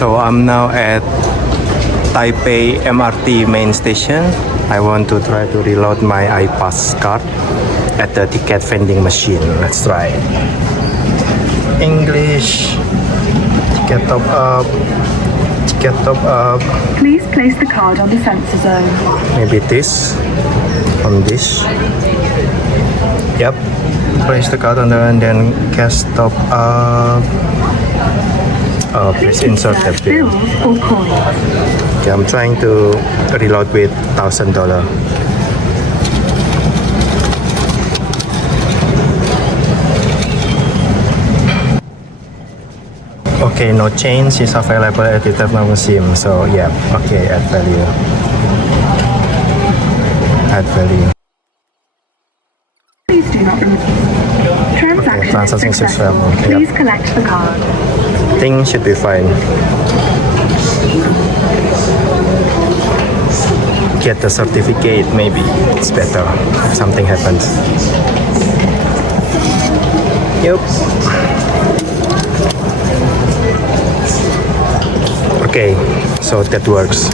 So I'm now at Taipei MRT Main Station. I want to try to reload my iPASS card at the ticket vending machine. Let's try. English. Ticket top up. Ticket top up. Please place the card on the sensor zone. Maybe this. On this. Yep. Place the card on there and then cash top up. Please insert that bill. Bills or coins. Okay, I'm trying to reload with $1,000. Okay, no change is available at the terminal machine. So yeah, okay, add value. Add value. Please do not Okay, transaction successful. Okay, Please yep. collect the card. Thing should be fine. Get the certificate, maybe it's better if something happens. Yep. Okay, so that works.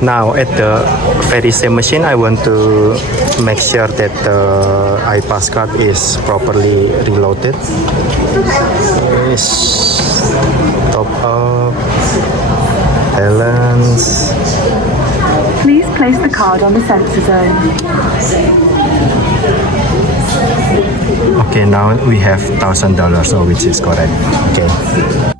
Now at the very same machine, I want to make sure that the iPASS card is properly reloaded. Yes. Top up. Balance. Please place the card on the sensor zone. Okay, now we have $1,000, so which is correct. Okay.